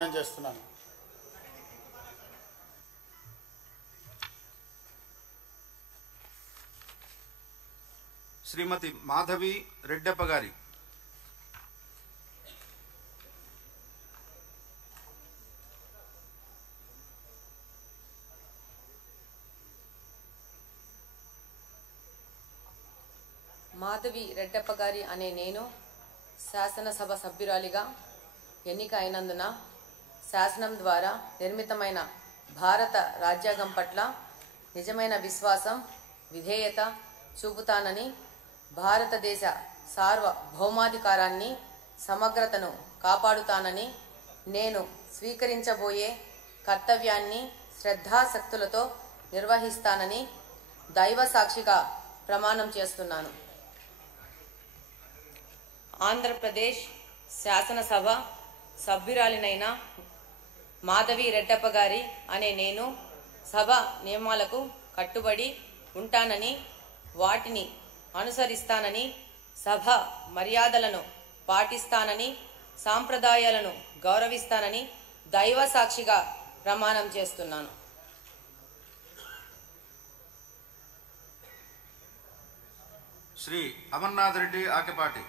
చేస్తున్నాను. శ్రీమతి మాధవి రెడ్డప్ప గారి మాధవి రెడ్డప్ప గారి అనే నేను శాసనసభ సభ్యురాలిగా ఎన్నిక అయినందున శాసనం ద్వారా నిర్మితమైన భారత రాజ్యాంగం పట్ల నిజమైన విశ్వాసం, విధేయత చూపుతానని, భారతదేశ సార్వభౌమాధికారాన్ని, సమగ్రతను కాపాడుతానని, నేను స్వీకరించబోయే కర్తవ్యాన్ని శ్రద్ధాశక్తులతో నిర్వహిస్తానని దైవ సాక్షిగా ప్రమాణం చేస్తున్నాను. ఆంధ్రప్రదేశ్ శాసనసభ సభ్యురాలినైన మాధవి రెడ్డప్ప గారి అనే నేను సభ నియమాలకు కట్టుబడి ఉంటానని, వాటిని అనుసరిస్తానని, సభ మర్యాదలను పాటిస్తానని, సాంప్రదాయాలను గౌరవిస్తానని దైవ సాక్షిగా ప్రమాణం చేస్తున్నాను. శ్రీ అమర్నాథ్ రెడ్డి ఆకెపాటి.